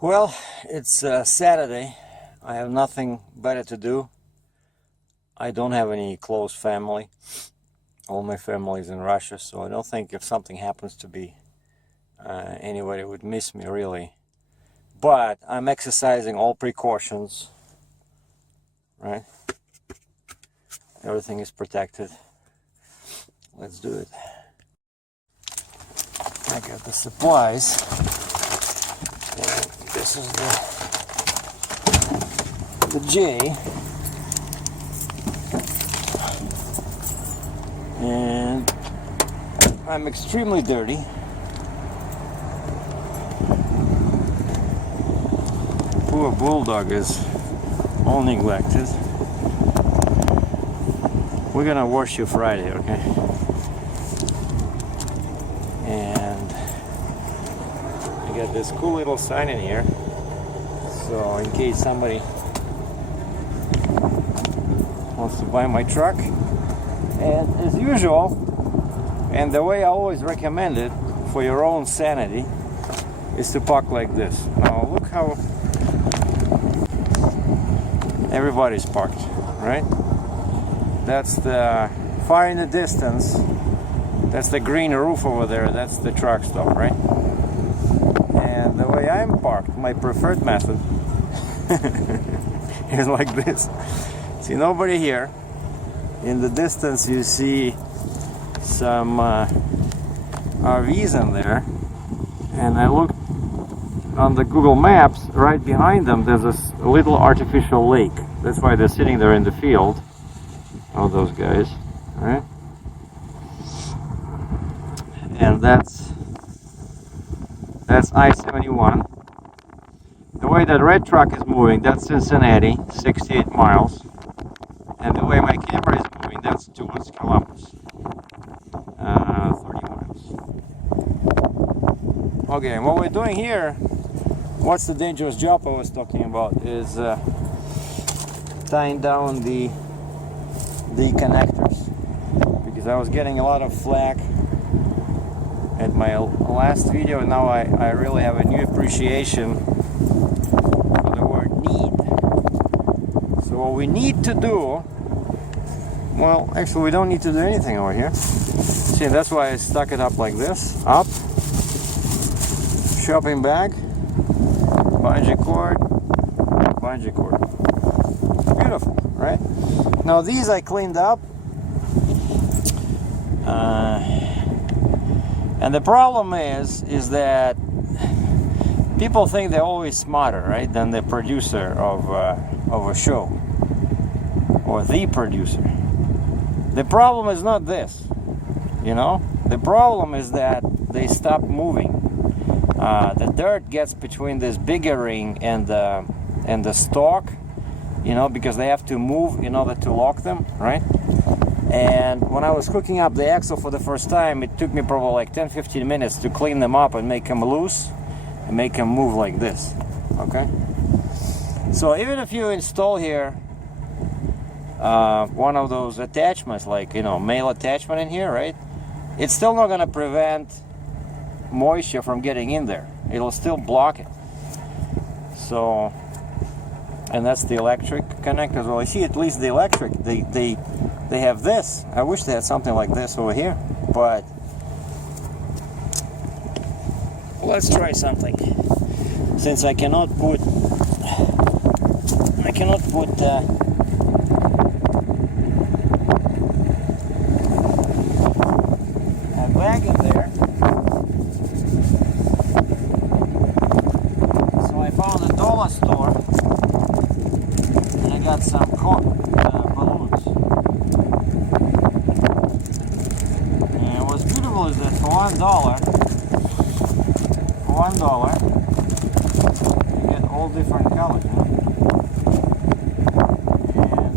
Well, it's Saturday. I have nothing better to do. I don't have any close family. All my family is in Russia, so I don't think if something happens to be anybody would miss me really. But I'm exercising all precautions, right? Everything is protected. Let's do it. I got the supplies. This is the J, and I'm extremely dirty. Poor bulldog is all neglected. We're gonna wash you Friday, okay? And I got this cool little sign in here, so in case somebody wants to buy my truck. And as usual, and the way I always recommend it for your own sanity, is to park like this. Now look how everybody's parked, right? That's the far in the distance, that's the green roof over there, that's the truck stop, right? And the way I'm parked, my preferred method is like this. See, nobody here. In the distance you see some RVs in there, and I looked on the Google Maps, right behind them there's a little artificial lake. That's why they're sitting there in the field, all those guys, right? And that's I-71. The way that red truck is moving, that's Cincinnati, 68 miles. And the way my camera is moving, that's towards Columbus, 30 miles. Okay, and what we're doing here, what's the dangerous job I was talking about, is tying down the connectors. Because I was getting a lot of flack at my last video, and now I really have a new appreciation for the word need. So what we need to do, well, actually we don't need to do anything over here. See, that's why I stuck it up like this, up, shopping bag, bungee cord, beautiful, right? Now these I cleaned up, and the problem is that people think they're always smarter, right, than the producer of a show, or the producer. The problem is not this, you know. The problem is that they stop moving. The dirt gets between this bigger ring and the stalk, you know, because they have to move in order to lock them, right? And when I was hooking up the axle for the first time, it took me probably like 10-15 minutes to clean them up and make them loose and make them move like this, okay? So even if you install here one of those attachments, like, you know, male attachment in here, right? It's still not going to prevent moisture from getting in there. It'll still block it. So, and that's the electric connectors. Well, I see at least the electric, they have this. I wish they had something like this over here, but let's try something. Since I cannot put $1, you get all different colors. And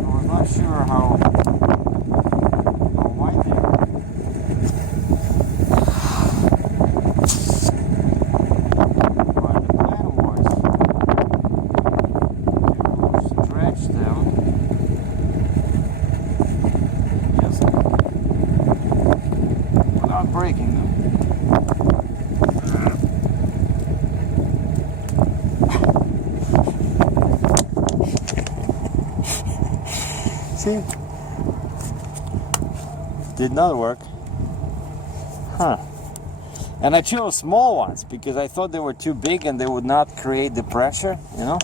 I was not sure how white they are. But the plan was to stretch them just without breaking them. See? Did not work. Huh. And I chose small ones because I thought they were too big and they would not create the pressure, you know?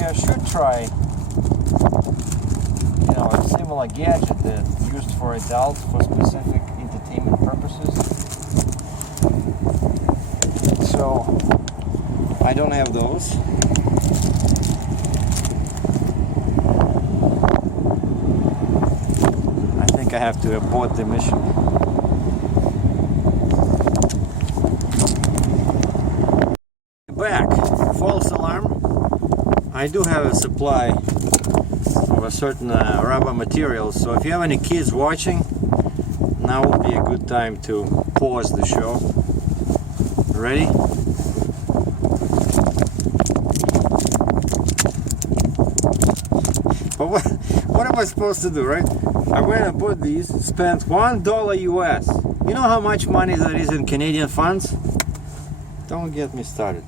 I should try, you know, a similar gadget that's used for adults for specific entertainment purposes. So I don't have those. I think I have to abort the mission. Back. False alarm. I do have a supply of a certain rubber material, so if you have any kids watching, now would be a good time to pause the show. Ready? But what am I supposed to do, right? I'm going to put these, spend $1 US. You know how much money that is in Canadian funds? Don't get me started.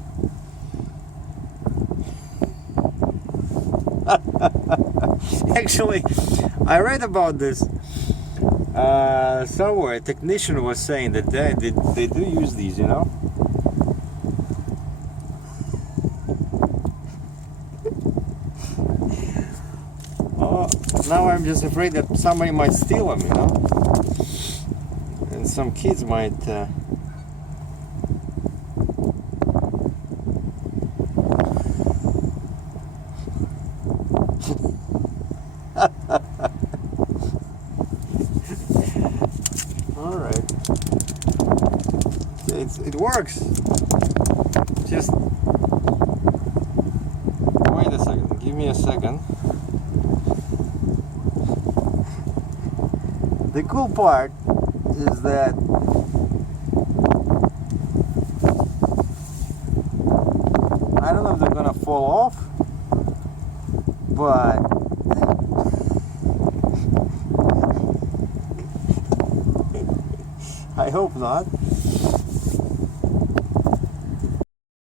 Actually, I read about this somewhere. A technician was saying that they do use these, you know. Now I'm just afraid that somebody might steal them, you know, and some kids might. All right, it works. Just wait a second. Give me a second. The cool part is that I don't know if they're gonna fall off, but I hope not.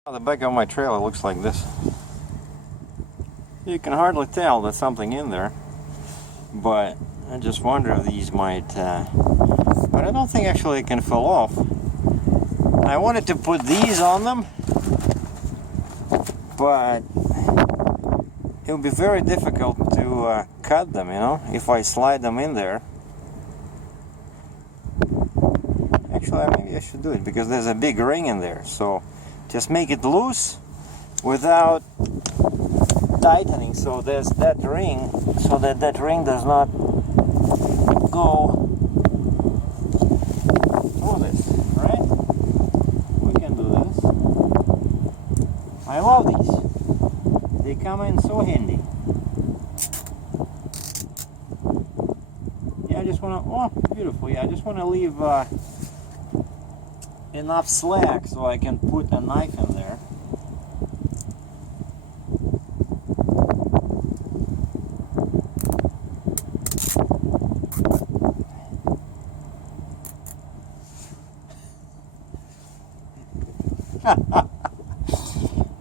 The back of my trailer looks like this. You can hardly tell there's something in there, but I just wonder if these might, but I don't think actually it can fall off. I wanted to put these on them, but it would be very difficult to cut them, you know, if I slide them in there. Actually, maybe I should do it because there's a big ring in there, so just make it loose without tightening, so there's that ring, so that ring does not go through this, right? We can do this. I love these. They come in so handy. Yeah, I just want to, oh, beautiful. Yeah, I just want to leave enough slack so I can put a knife in there.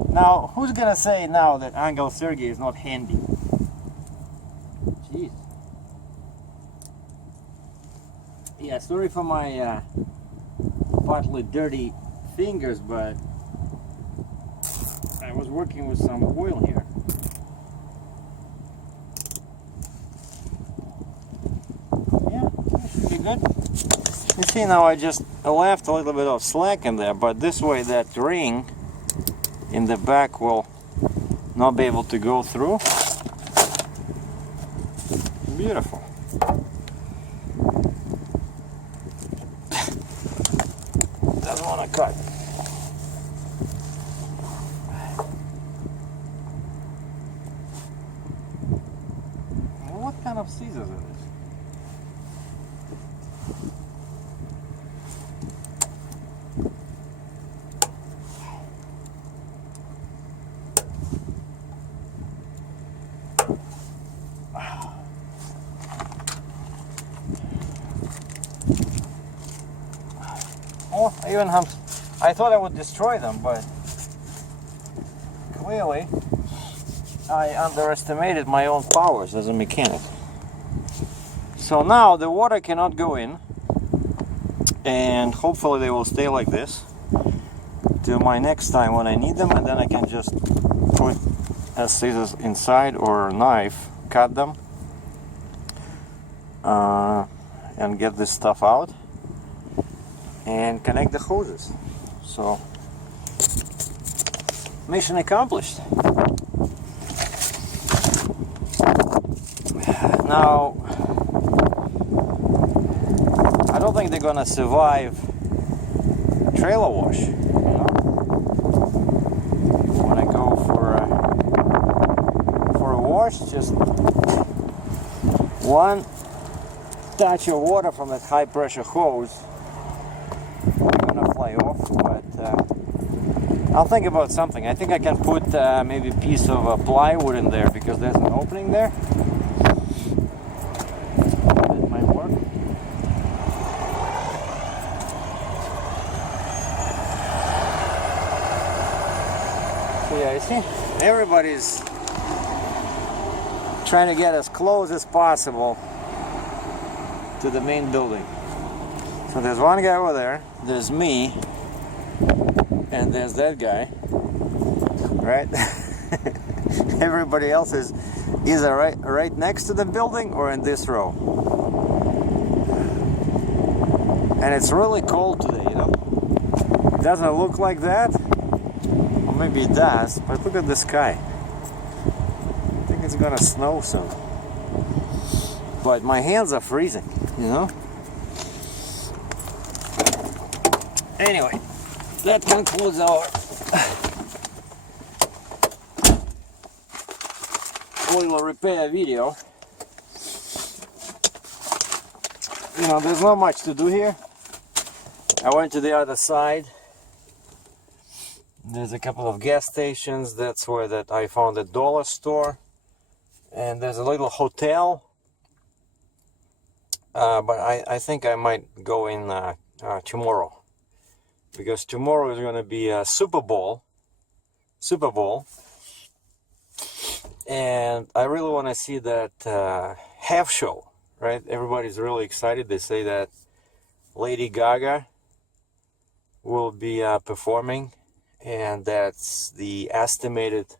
Now, who's gonna say now that Angel SERGEI is not handy? Jeez. Yeah, sorry for my partly dirty fingers, but I was working with some oil here. Yeah, that should be good. You see, now I just left a little bit of slack in there, but this way that ring in the back will not be able to go through. Beautiful. Doesn't want to cut. What kind of scissors are this? Oh, I even have. I thought I would destroy them, but clearly I underestimated my own powers as a mechanic. So now the water cannot go in, and hopefully they will stay like this till my next time when I need them, and then I can just put a scissors inside or a knife, cut them, and get this stuff out and connect the hoses. So mission accomplished. Now I don't think they're gonna survive trailer wash, you know? When I go for a wash, just one touch of water from that high pressure hose, fly off. But I'll think about something. I think I can put maybe a piece of plywood in there because there's an opening there. That might work. So yeah, you see, everybody's trying to get as close as possible to the main building. So there's one guy over there, there's me, and there's that guy, right? Everybody else is either right next to the building or in this row. And it's really cold today, you know? It doesn't look like that, or maybe it does, but look at the sky. I think it's gonna snow soon. But my hands are freezing, you know? Anyway, that concludes our oil repair video. You know, there's not much to do here. I went to the other side. There's a couple of gas stations. That's where I found a dollar store. And there's a little hotel. But I think I might go in tomorrow. Because tomorrow is going to be a Super Bowl, and I really want to see that half show, right? Everybody's really excited. They say that Lady Gaga will be performing, and that's the estimated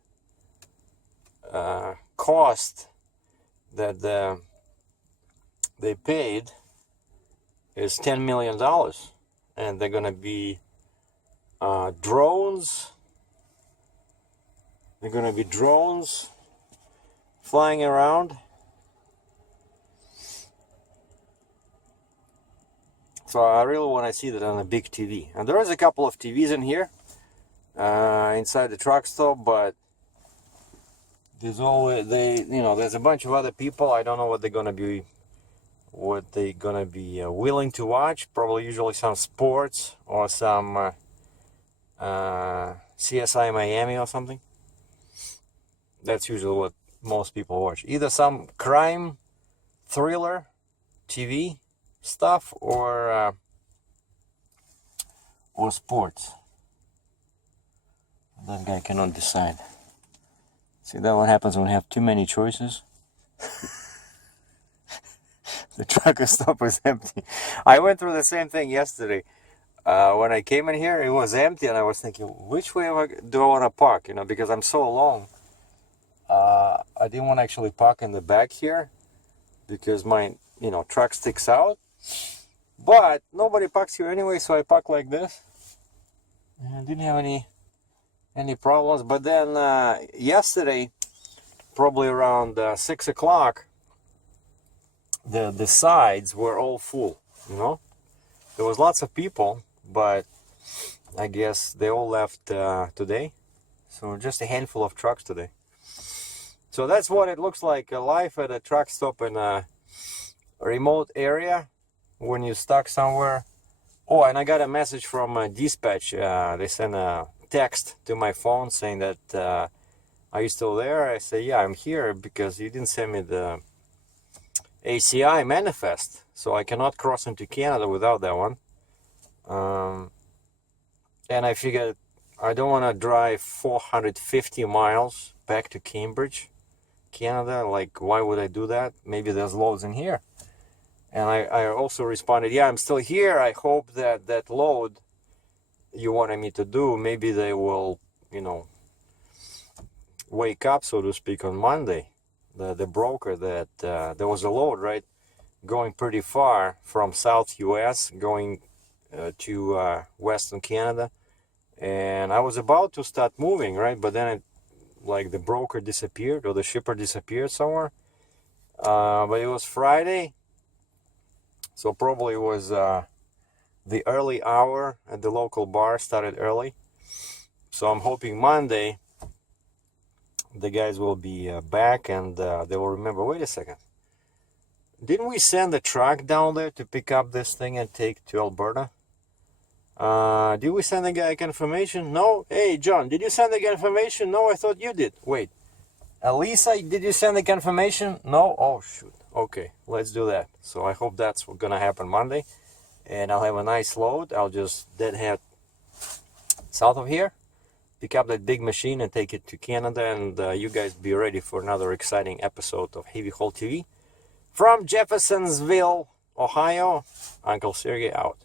cost that they paid is $10 million. And they're gonna be drones. They're gonna be drones flying around. So I really want to see that on a big TV. And there is a couple of TVs in here, inside the truck stop, but there's always there's a bunch of other people. I don't know what they're gonna be willing to watch. Probably usually some sports or some CSI Miami or something. That's usually what most people watch. Either some crime thriller TV stuff or sports. That guy cannot decide. See, that what happens when you have too many choices. The trucker stop is empty. I went through the same thing yesterday. When I came in here, it was empty, and I was thinking, which way do I want to park? You know, because I'm so long. I didn't want to actually park in the back here because my, truck sticks out. But nobody parks here anyway, so I park like this. And I didn't have any problems. But then yesterday, probably around 6 o'clock, the sides were all full. There was lots of people, but I guess they all left today. So just a handful of trucks today. So that's what it looks like, life at a truck stop in a remote area when you're stuck somewhere. Oh, and I got a message from dispatch. They sent a text to my phone saying that, are you still there? I say, yeah, I'm here because you didn't send me the ACI manifest. So I cannot cross into Canada without that one. And I figured I don't want to drive 450 miles back to Cambridge, Canada. Like, why would I do that? Maybe there's loads in here. And I also responded, yeah, I'm still here. I hope that load you wanted me to do, maybe they will, wake up, so to speak, on Monday. The broker that there was a load, right, going pretty far from South US, going to Western Canada. And I was about to start moving, right? But then the broker disappeared, or the shipper disappeared somewhere. But it was Friday. So probably it was the early hour at the local bar, started early. So I'm hoping Monday the guys will be back and they will remember, wait a second. Didn't we send a truck down there to pick up this thing and take to Alberta? Did we send the guy confirmation? No? Hey, John, did you send the confirmation? No, I thought you did. Wait. Elisa, did you send the confirmation? No? Oh, shoot. Okay, let's do that. So I hope that's going to happen Monday. And I'll have a nice load. I'll just deadhead south of here, pick up that big machine and take it to Canada. And you guys be ready for another exciting episode of Heavy Haul TV. From Jeffersonville, Ohio, Uncle Sergey out.